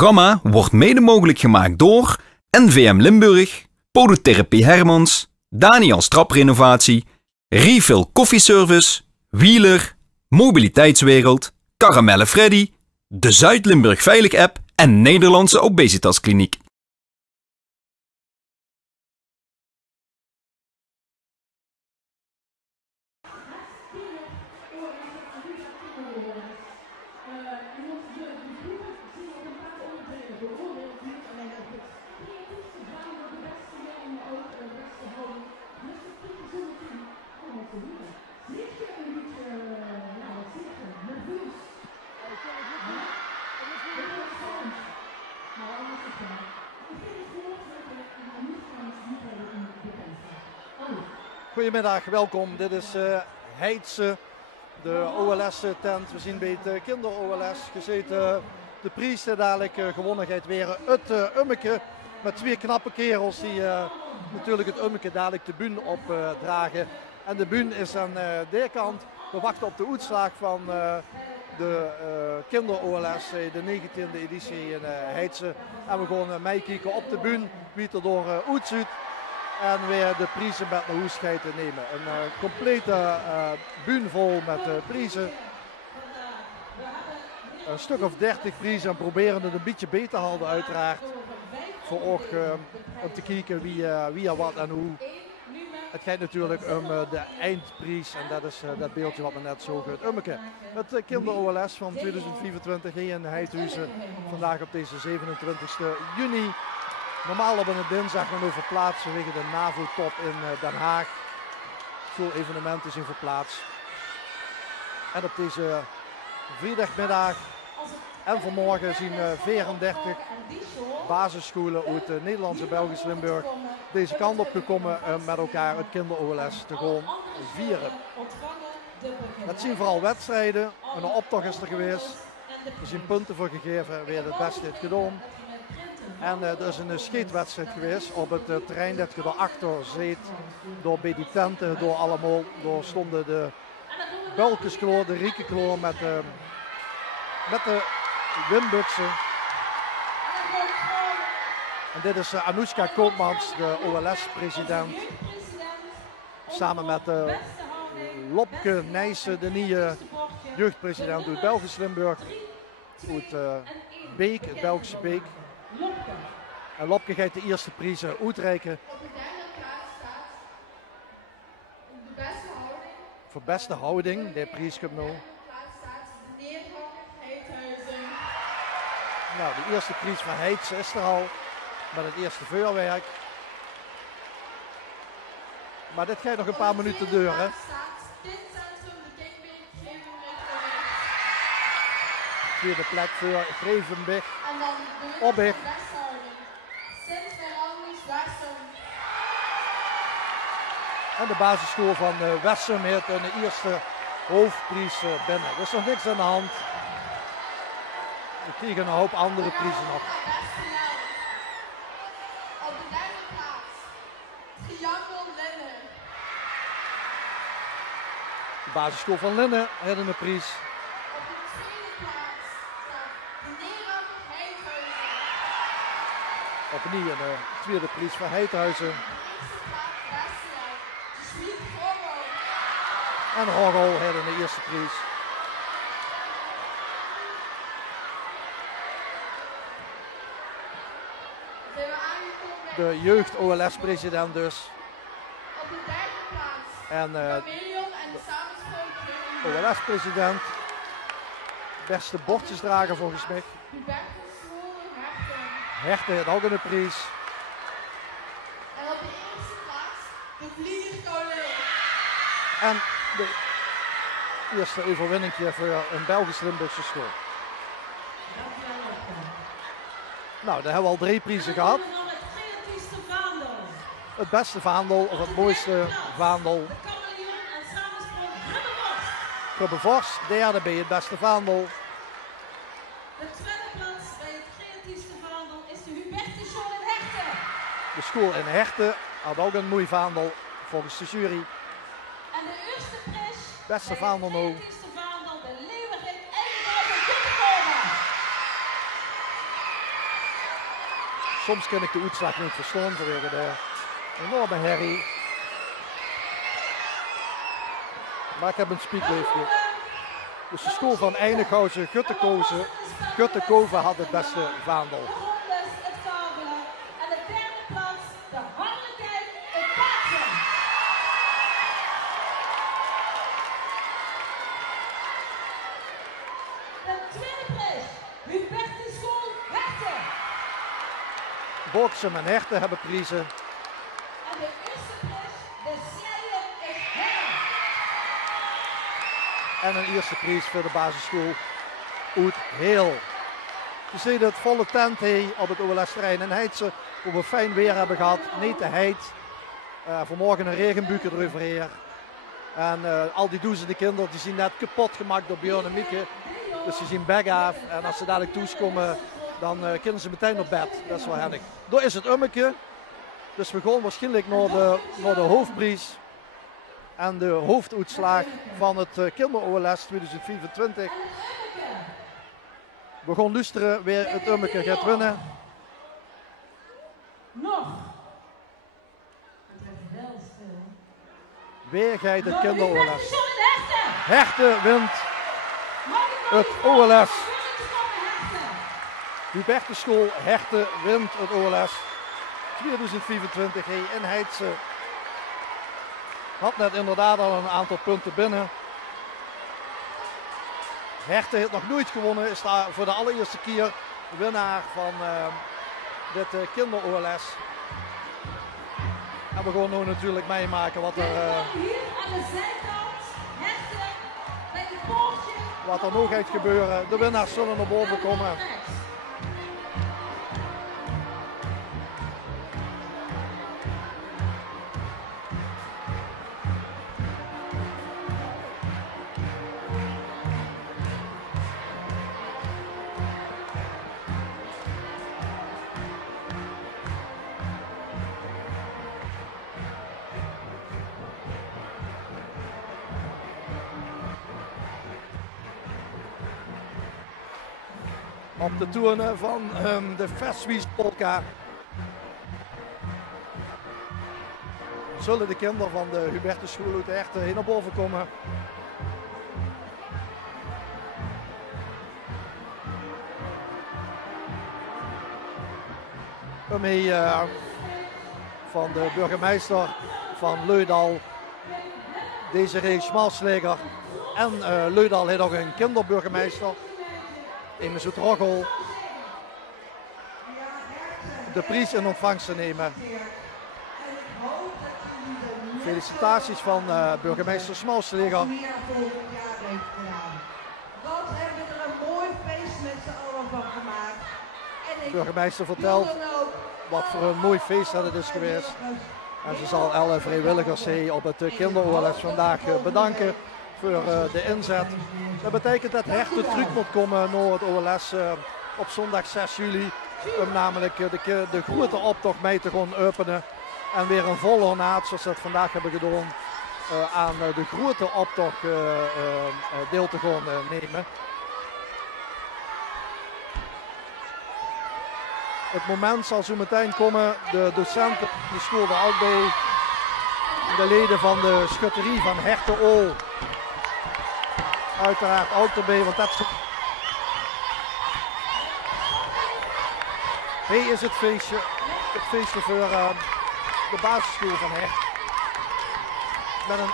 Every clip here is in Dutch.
programma wordt mede mogelijk gemaakt door NVM Limburg, Podotherapie Hermans, Daniels Traprenovatie, Refill Koffieservice, Wheeler, Mobiliteitswereld, Caramelle Freddy, de Zuid-Limburg Veilig App en Nederlandse Obesitaskliniek. Goedemiddag, welkom. Dit is Heidse, de OLS-tent. We zien bij het kinder-OLS gezeten de prijs die dadelijk gewonnen gaat weer. Het Ummeke met twee knappe kerels die natuurlijk het Ummeke dadelijk de bühne opdragen. En de bühne is aan de kant. We wachten op de uitslag van de kinder-OLS, de 19e editie in Heidse. En we gaan meekijken op de bühne wie het er door uitziet. En weer de prijzen met naar huis gaan nemen. Een complete bühne vol met prijzen. Een stuk of 30 prijzen en proberen het een beetje beter te houden uiteraard. Voor ook om te kijken wie er wat en hoe. Het gaat natuurlijk om de eindprijs en dat is dat beeldje wat we net zo het Ummeke. Het kinder-OLS van 2024 hier in Heidhuizen. Vandaag op deze 27 juni. Normaal op een dinsdag gaan we verplaatsen vanwege de NAVO-top in Den Haag. Veel evenementen zijn verplaatst. En op deze vrijdagmiddag en vanmorgen zien 34 basisscholen uit de Nederlandse Belgisch Limburg deze kant op gekomen met elkaar het kinder-OLS te gaan vieren. Het zijn vooral wedstrijden, een optocht is er geweest. Er zijn punten voor gegeven, weer het beste heeft gedaan. En er is een scheetwedstrijd geweest op het terrein dat je erachter zit. Door bij die tenten, door allemaal. Door stonden de Belkeskloor, de Riekenkloor met de wimbuksen. En dit is Anoushka Koopmans, de OLS-president. Samen met Lopke Nijssen, de nieuwe jeugdpresident uit Belgisch Limburg. Uit Beek, het Belgische Beek. En Lopke gaat de eerste prijzen uitreiken. Voor beste houding, de prijs komt nu. Nou, de eerste prijs van Heidse is er al. Met het eerste vuurwerk. Maar dit gaat nog een paar minuten duren. Tweede plek voor Grevenbech. Obbig. En de basisschool van Wessem heeft een eerste hoofdprijs binnen. Er is nog niks aan de hand. We krijgen een hoop andere prijzen nog. Op de derde plaats, Triangle Linnen. De basisschool van Linnen heeft een prijs. Op de tweede plaats staat de Nederlander Heidhuizen. Opnieuw een tweede prijs van Heidhuizen. En Rogel heeft de eerste prijs. De jeugd-OLS-president dus. Op de derde plaats, En Chameleon en de samenschool. OLS-president. Beste bordjesdrager volgens mij. Hubertus Herten. Herten heeft ook een prijs. En op de eerste plaats, de Vliegerkoning. En de eerste overwinning voor een Belgisch-Limburgse school. Nou, daar hebben we al 3 prijzen gehad. Het beste vaandel of het mooiste vaandel. Grubbe-Vos, derde bij het beste vaandel. De tweede plaats bij het creatiefste vaandel is de Hubertus in Herten. De school in Herten had ook een mooi vaandel volgens de jury. En de eerste prijs Beste vaandel nou. de creatiefste vaandel, de Leeuwerik Eindhoven Bitterkomen. Soms kan ik de uitslag niet verstaan vanwege de enorme herrie. Maar ik heb een spiekleefje. Dus de school van Einighausen, Guttekoven had het beste vaandel. Het vogelen. En de derde plaats, de hartelijkheid, het paardje. De tweede prijs, Hubertusschool Herten. Boksem en herten hebben prijzen. En de eerste prijs, de Slijer is Herten. En een eerste prijs voor de basisschool uit Heel. Je ziet het volle tent hier op het OLS-terrein in Heidse. Hoe we fijn weer hebben gehad. Niet de heid. Vanmorgen een regenbuiken erover hier. En al die duizenden kinderen die zijn net kapot gemaakt door Björn en Mieke. Dus ze zien bek af. En als ze dadelijk toekomen, dan kunnen ze meteen op bed. Dat is wel handig. Daar is het ummeke. Dus we gaan waarschijnlijk naar de hoofdprijs. En de hoofduitslag van het Kinder-OLS 2024. We gaan luisteren wie het ummeke gaat winnen. Nog. Het is wel stil. Wie gaat het Kinder-OLS? Hubertusschool Herten. Herten wint het OLS. Hubertusschool Herten wint het OLS 2024 in Heidse. Had net inderdaad al een aantal punten binnen. Herten heeft nog nooit gewonnen. Is daar voor de allereerste keer winnaar van dit kinder-OLS. En we gaan nu natuurlijk meemaken wat Hier aan de zijkant, Herten, bij het poortje. er nog gaat gebeuren. De winnaars zullen naar boven komen. Op de toeren van de Festwies Polka zullen de kinderen van de Hubertusschool uit Herten hier naar boven komen. Mee van de burgemeester van Leudal, Desiree Schmalsleger. En Leudal heeft ook een kinderburgemeester. In Zoetroggel de prijs in ontvangst te nemen. Felicitaties van burgemeester Schmalsleger. Wat hebben we er een mooi feest met z'n allen van gemaakt. En De burgemeester vertelt wat voor een mooi feest dat het is geweest. En ze zal alle vrijwilligers hier op het kinder-OLS vandaag bedanken voor de inzet. Dat betekent dat Herten terug moet komen naar het OLS op zondag 6 juli. Om namelijk de grote optocht mee te gaan openen. En weer een volle ornaat, zoals we dat vandaag hebben gedaan, aan de grote optocht deel te gaan nemen. Het moment zal zo meteen komen. De docenten, de school er ook bij. De leden van de schutterie van Herten-Ool. Uiteraard ook erbij, want dat is... Hier is het feestje. Het feestje voor de basisschool van Herten. Met een...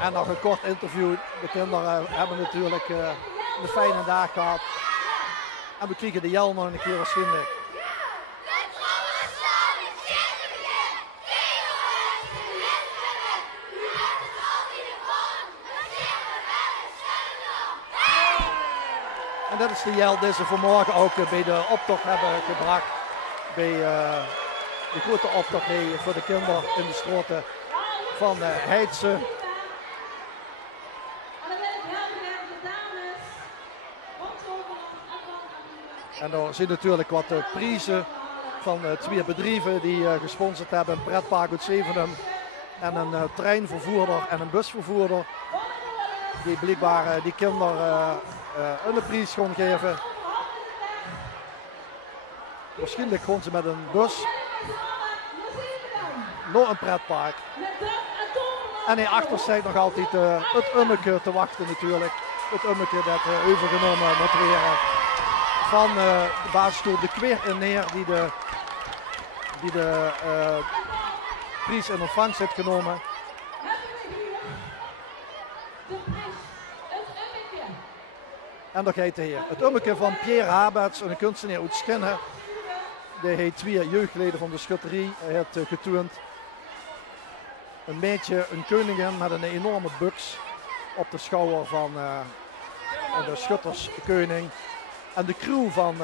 En nog een kort interview. De kinderen hebben natuurlijk een fijne dag gehad. En we kregen de Jel nog een keer waarschijnlijk. En dat is de Jel die ze vanmorgen ook bij de optocht hebben gebracht. Bij de grote optocht voor de kinderen in de straten van Heidse. En dan zien natuurlijk wat prijzen van twee bedrijven die gesponsord hebben. Pretpark uit Zevenum en een treinvervoerder en een busvervoerder. Die blijkbaar die kinderen een prijs gaan geven. Waarschijnlijk gaan ze met een bus naar een pretpark. En hierachter staat nog altijd het ummeke te wachten natuurlijk. Het ummeke dat overgenomen moet worden van de basisschool De Kweer in Neer die de prijs in ontvangst heeft genomen. En daar gaat hij hier. Het ummeke van Pierre Haberts, een kunstenaar uit Schinnen. Die heeft 2 jeugdleden van de schutterie heeft getoond. Een meisje, een koningin met een enorme buks op de schouder van de schutterskoning. En de crew van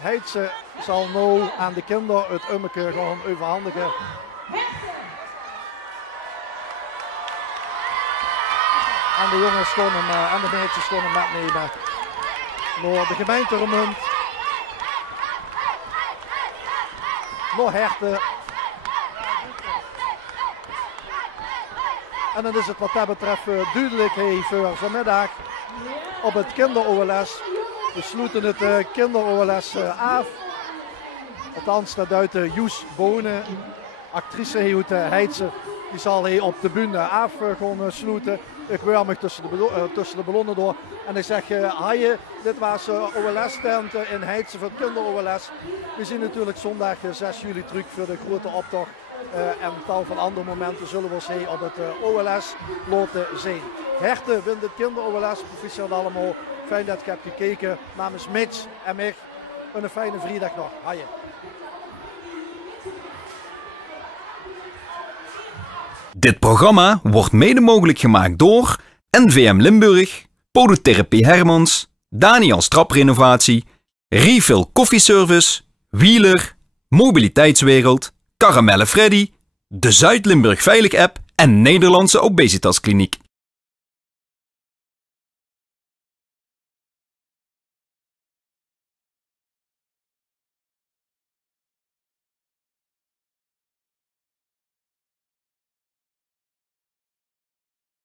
Heidse zal nu aan de kinderen het ummeke gaan overhandigen. En de jongens gaan hem, en de meisjes gaan hem metnemen naar de gemeente Roermond. Naar Herten. En dan is het wat dat betreft duidelijk voor vanmiddag op het kinder-OLS. We sluiten het kinder-OLS af. Althans, dat uit Joes Bonen, actrice uit Heidse, die zal hier op de bühne af gaan sluiten. Ik werk me tussen de ballonnen door. En ik zeg, haaien, dit was OLS-tent in Heidse voor het kinder-OLS. We zien natuurlijk zondag 6 juli terug voor de grote optocht. En tal van andere momenten zullen we ze op het OLS laten zien. Herten wint het kinder-OLS, proficiat allemaal. Fijn dat je hebt gekeken. Namens Mitch en mij een fijne vrijdag nog. Haaien. Dit programma wordt mede mogelijk gemaakt door NVM Limburg, Podotherapie Hermans, Daniel Straprenovatie, Refill Koffieservice, Wheeler, Mobiliteitswereld, Karamelle Freddy, de Zuid-Limburg Veilig App en Nederlandse Obesitaskliniek.